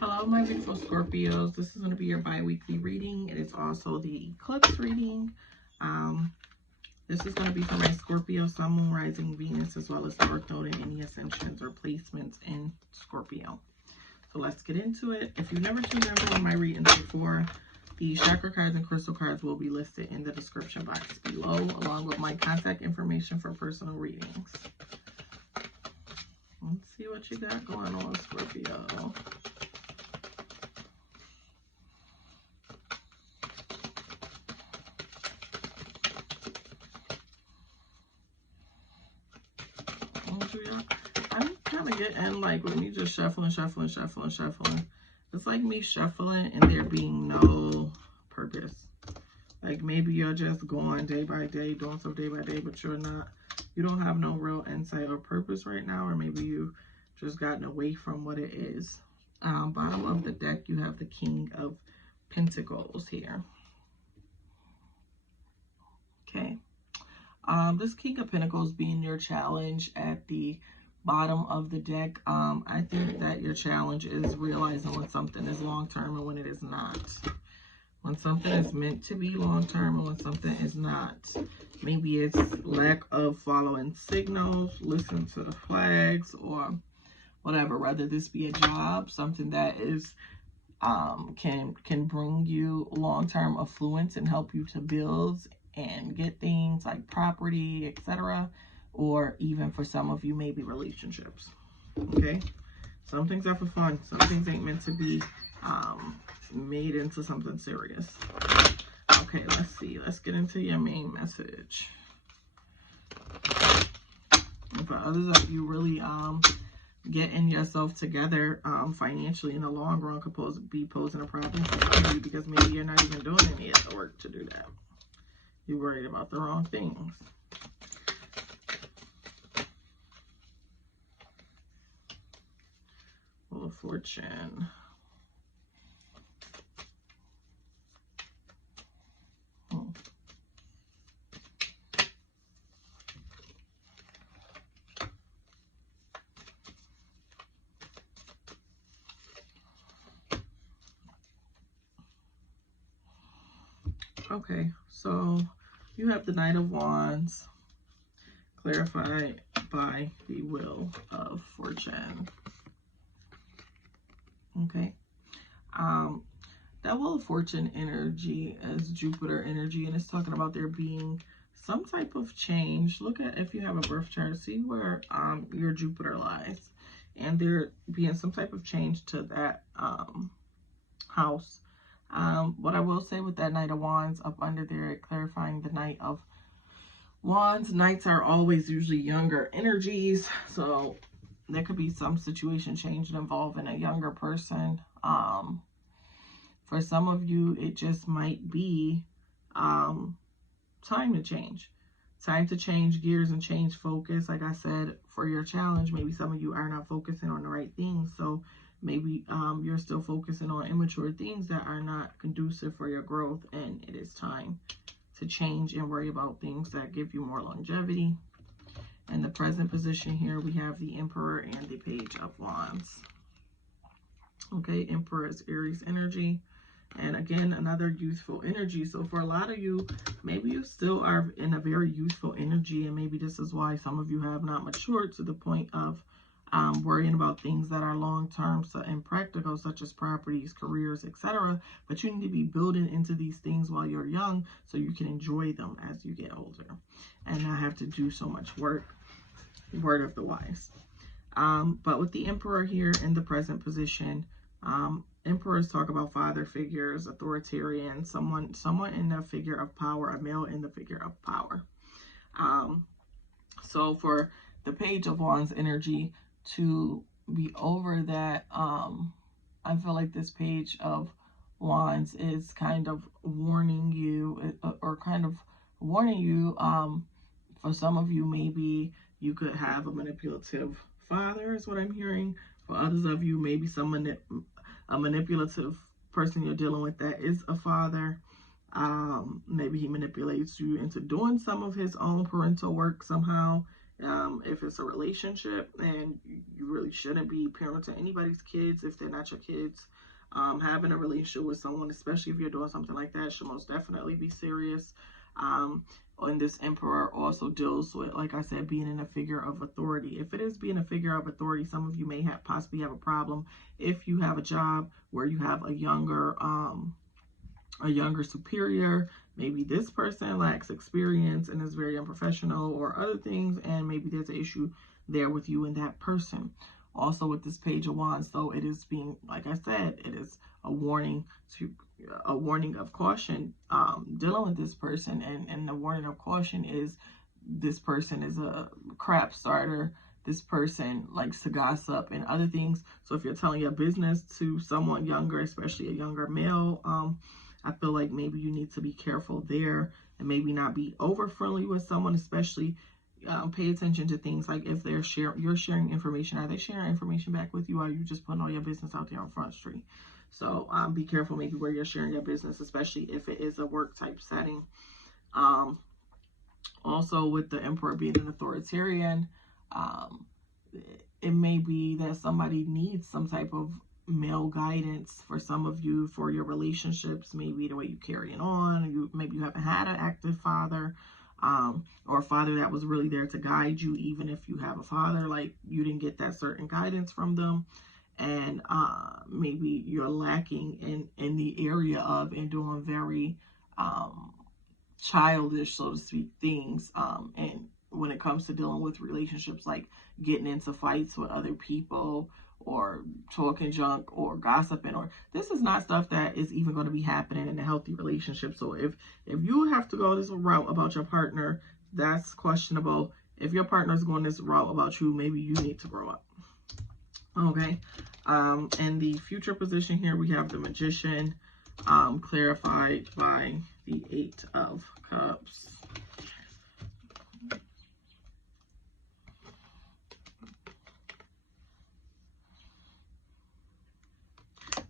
Hello, my beautiful Scorpios. This is going to be your bi-weekly reading. It is also the eclipse reading. This is going to be for my Scorpio, Sun, Moon, Rising, Venus, as well as North Node and any ascensions or placements in Scorpio. So let's get into it. If you've never tuned in for one of my readings before, the chakra cards and crystal cards will be listed in the description box below, along with my contact information for personal readings. Let's see what you got going on, Scorpio. I'm kind of getting like with me just shuffling. It's like me shuffling and there being no purpose. Like maybe you're just going day by day, doing stuff day by day, but you don't have no real insight or purpose right now, or maybe you just gotten away from what it is. Bottom of the deck, you have the King of Pentacles here. Okay. This King of Pentacles being your challenge at the bottom of the deck. I think that your challenge is realizing when something is long-term and when it is not. When something is meant to be long-term and when something is not. Maybe it's lack of following signals, listen to the flags, or whatever. Whether this be a job, something that is can bring you long-term affluence and help you to build and get things like property, etc. Or even for some of you, maybe relationships. Okay, some things are for fun, some things ain't meant to be made into something serious. Okay, let's see, let's get into your main message. And for others of you, really getting yourself together financially in the long run could be posing a problem for some of you, because maybe you're not even doing any of the work to do that. You're worried about the wrong things. Wheel of Fortune. Okay, so you have the Knight of Wands, clarified by the Wheel of Fortune. Okay, that Wheel of Fortune energy is Jupiter energy, and it's talking about there being some type of change. Look at, if you have a birth chart, see where your Jupiter lies, and there being some type of change to that house. What I will say with that Knight of Wands up under there, clarifying the Knight of Wands, Knights are always usually younger energies, so there could be some situation change involving a younger person. For some of you, it just might be time to change. Time to change gears and change focus. Like I said, for your challenge, maybe some of you are not focusing on the right things, so maybe you're still focusing on immature things that are not conducive for your growth, and it is time to change and worry about things that give you more longevity. In the present position here, we have the Emperor and the Page of Wands. Okay, Emperor is Aries energy. And again, another youthful energy. So for a lot of you, maybe you still are in a very youthful energy, and maybe this is why some of you have not matured to the point of worrying about things that are long-term and practical, such as properties, careers, etc. But you need to be building into these things while you're young so you can enjoy them as you get older and not have to do so much work. Word of the wise. But with the Emperor here in the present position, Emperors talk about father figures, authoritarian, someone in the figure of power, a male in the figure of power. So for the Page of Wands energy to be over that, I feel like this Page of Wands is kind of warning you, for some of you, maybe you could have a manipulative father, is what I'm hearing. For others of you, maybe a manipulative person you're dealing with that is a father. Maybe he manipulates you into doing some of his own parental work somehow, If it's a relationship, and you really shouldn't be parenting anybody's kids if they're not your kids. Having a relationship with someone, especially if you're doing something like that, should most definitely be serious. And this Emperor also deals with, like I said, being in a figure of authority. If it is being a figure of authority, some of you may possibly have a problem if you have a job where you have a younger superior. Maybe this person lacks experience and is very unprofessional, or other things, and maybe there's an issue there with you and that person. Also with this Page of Wands, so it is being, like I said, it is a warning of caution dealing with this person, and the warning of caution is this person is a crap starter. This person likes to gossip and other things. So if you're telling your business to someone younger, especially a younger male, I feel like maybe you need to be careful there, and maybe not be over friendly with someone, especially pay attention to things like if you're sharing information. Are they sharing information back with you, or are you just putting all your business out there on Front Street? So be careful maybe where you're sharing your business, especially if it is a work type setting. Also with the Emperor being an authoritarian, it may be that somebody needs some type of male guidance for some of you for your relationships, maybe the way you carrying on. Maybe you haven't had an active father, or a father that was really there to guide you. Even if you have a father, like you didn't get that certain guidance from them, and maybe you're lacking in the area of and doing very childish, so to speak, things, and when it comes to dealing with relationships, like getting into fights with other people, or talking junk, or gossiping, or this is not stuff that is even going to be happening in a healthy relationship. So if you have to go this route about your partner, that's questionable. If your partner is going this route about you, maybe you need to grow up. Okay. And the future position here, we have the Magician, clarified by the 8 of Cups.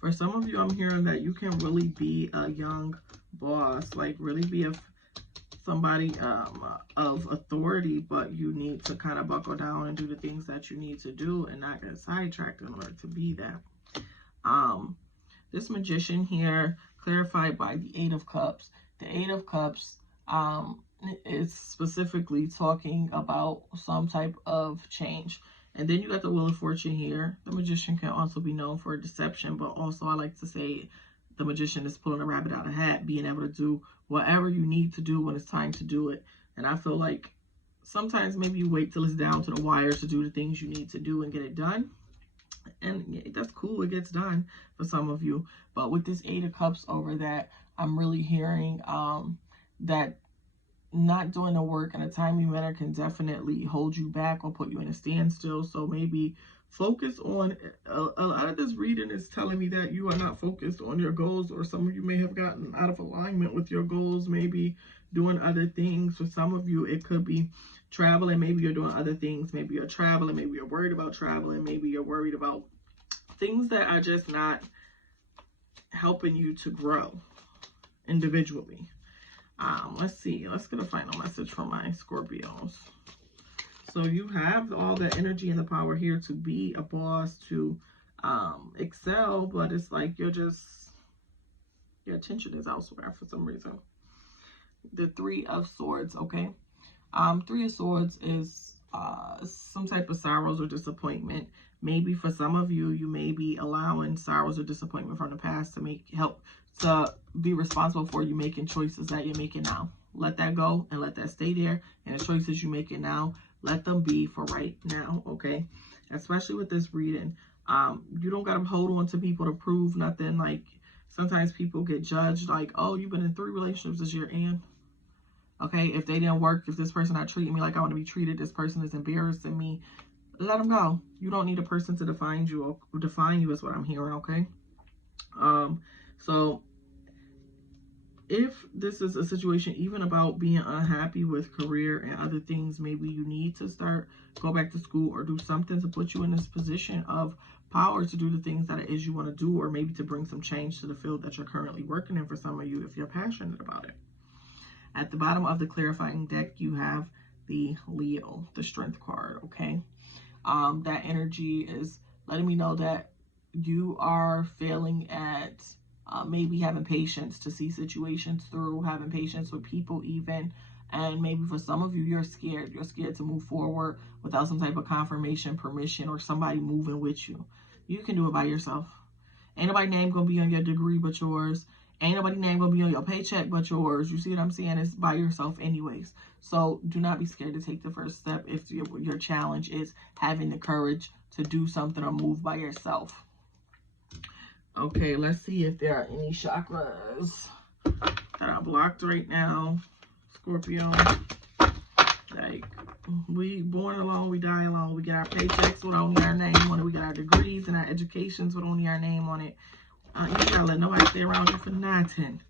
For some of you, I'm hearing that you can really be a young boss, like really be somebody of authority, but you need to kind of buckle down and do the things that you need to do and not get sidetracked in order to be that. This Magician here, clarified by the 8 of Cups. The 8 of Cups is specifically talking about some type of change. And then you got the Wheel of Fortune here. The Magician can also be known for deception, but also I like to say the Magician is pulling a rabbit out of a hat, being able to do whatever you need to do when it's time to do it. And I feel like sometimes maybe you wait till it's down to the wire to do the things you need to do and get it done. And that's cool, it gets done for some of you. But with this 8 of Cups over that, I'm really hearing that not doing the work in a timely manner can definitely hold you back or put you in a standstill. So maybe focus on, a lot of this reading is telling me that you are not focused on your goals, or some of you may have gotten out of alignment with your goals, maybe doing other things. For some of you, it could be traveling. Maybe you're doing other things. Maybe you're traveling. Maybe you're worried about traveling. Maybe you're worried about things that are just not helping you to grow individually. Let's see. Let's get a final message from my Scorpios. So you have all the energy and the power here to be a boss, to excel, but it's like your attention is elsewhere for some reason. The 3 of Swords, okay? 3 of Swords is some type of sorrows or disappointment. Maybe for some of you, you may be allowing sorrows or disappointment from the past to be responsible for you making choices that you're making now. Let that go and let that stay there. And the choices you're making now, let them be for right now, okay? Especially with this reading. You don't got to hold on to people to prove nothing. Like, sometimes people get judged like, oh, you've been in 3 relationships this year, and okay, if they didn't work, if this person not treating me like I want to be treated, this person is embarrassing me, let them go. You don't need a person to define you, or define you is what I'm hearing, okay? So if this is a situation even about being unhappy with career and other things, maybe you need to go back to school or do something to put you in this position of power to do the things that it is you want to do, or maybe to bring some change to the field that you're currently working in for some of you if you're passionate about it. At the bottom of the clarifying deck, you have the Leo, the Strength card, okay? That energy is letting me know that you are failing at maybe having patience to see situations through, having patience with people even. And maybe for some of you, you're scared. You're scared to move forward without some type of confirmation, permission, or somebody moving with you. You can do it by yourself. Ain't nobody name gonna be on your degree but yours. Ain't nobody name gonna be on your paycheck but yours. You see what I'm saying? It's by yourself anyways. So do not be scared to take the first step if your challenge is having the courage to do something or move by yourself. Okay, let's see if there are any chakras that are blocked right now, Scorpio. Like, we born alone, we die alone. We get our paychecks with only our name on it. We get our degrees and our educations with only our name on it. You gotta let nobody stay around you for nothing.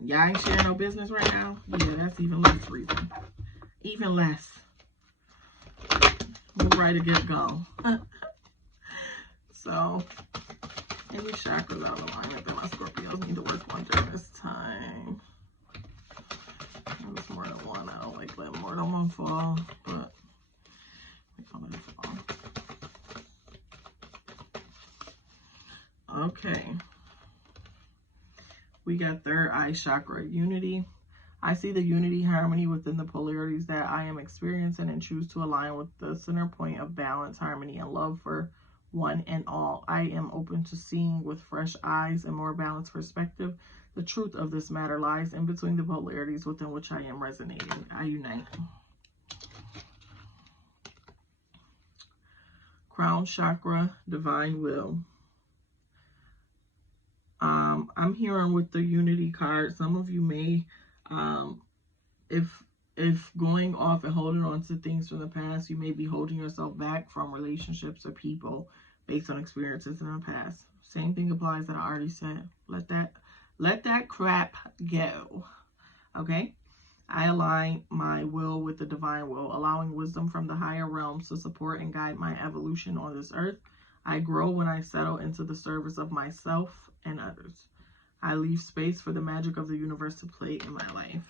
Y'all ain't sharing no business right now? Yeah, that's even less reason. Even less. Move right to get gone. So, any chakras out of alignment that my Scorpios need to work on during this time? There's more than one. I don't like letting more than one fall, but we call it fall. Okay. We got third eye chakra, unity. I see the unity, harmony within the polarities that I am experiencing and choose to align with the center point of balance, harmony, and love for one and all. I am open to seeing with fresh eyes and more balanced perspective. The truth of this matter lies in between the polarities within which I am resonating. I unite. Crown chakra, divine will. I'm hearing with the unity card, some of you may, if going off and holding on to things from the past, you may be holding yourself back from relationships or people based on experiences in the past. Same thing applies that I already said. Let that crap go. Okay? I align my will with the divine will, allowing wisdom from the higher realms to support and guide my evolution on this earth. I grow when I settle into the service of myself and others. I leave space for the magic of the universe to play in my life.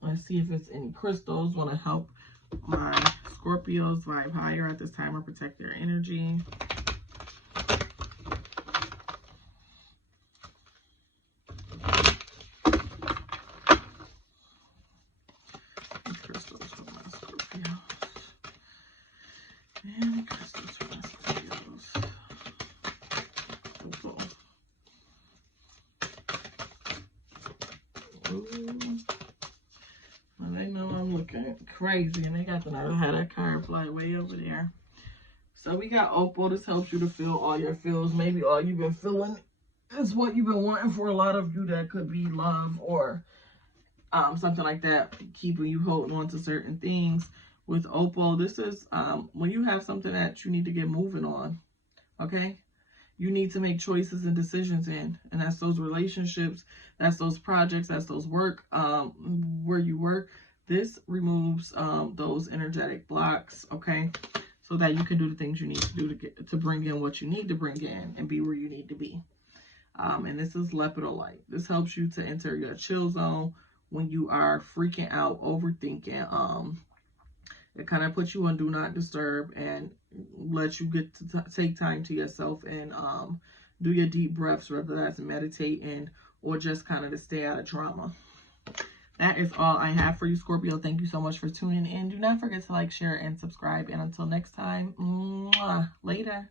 Let's see if it's any crystals want to help my Scorpios vibe higher at this time or protect their energy. Crystals for my Scorpios. And crystals for my Scorpios. Opal. Ooh. Well, they know I'm looking crazy, and they got the nerve to have that card fly way over there. So we got Opal. This helps you to feel all your feels. Maybe all you've been feeling is what you've been wanting for a lot of you. That could be love or something like that, keeping you holding on to certain things. With Opal, this is when you have something that you need to get moving on, okay? You need to make choices and decisions in, and that's those relationships, that's those projects, that's those work, where you work. This removes those energetic blocks, okay? So that you can do the things you need to do to bring in what you need to bring in and be where you need to be. And this is lepidolite. This helps you to enter your chill zone when you are freaking out, overthinking. It kind of puts you on do not disturb and lets you get to take time to yourself and do your deep breaths, whether that's meditating or just kind of to stay out of drama. That is all I have for you, Scorpio. Thank you so much for tuning in. Do not forget to like, share, and subscribe. And until next time, later.